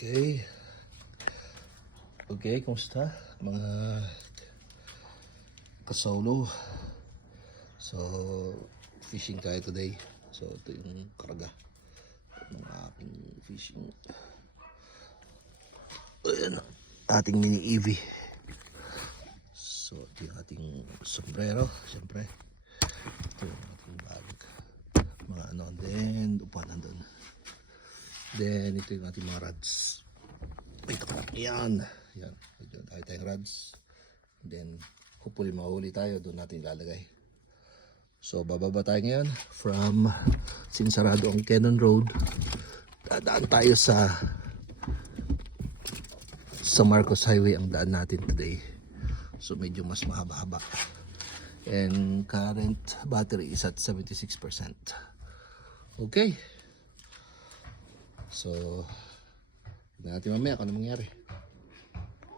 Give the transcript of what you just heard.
Okay. Okay, kumusta mga kasolo? So, fishing tayo today. So, ito yung karga ng aking fishing. Ayan, ating mini EV. So, ito yung ating sombrero, siyempre. Ito yung ating bag. Mga ano, then upuan nandun. Then, ito yung ating mga rods. Ito ko, yan. Yan, dyan tayo tayong rods. Then, hopefully mahuli tayo, doon natin ilalagay. So, bababa tayo ngayon from sinsarado ang Cannon Road. Dadaan tayo sa Marcos Highway ang daan natin today. So, medyo mas mahaba-haba. And current battery is at 76%. Okay. So, tignan natin mamaya kung ano mangyari.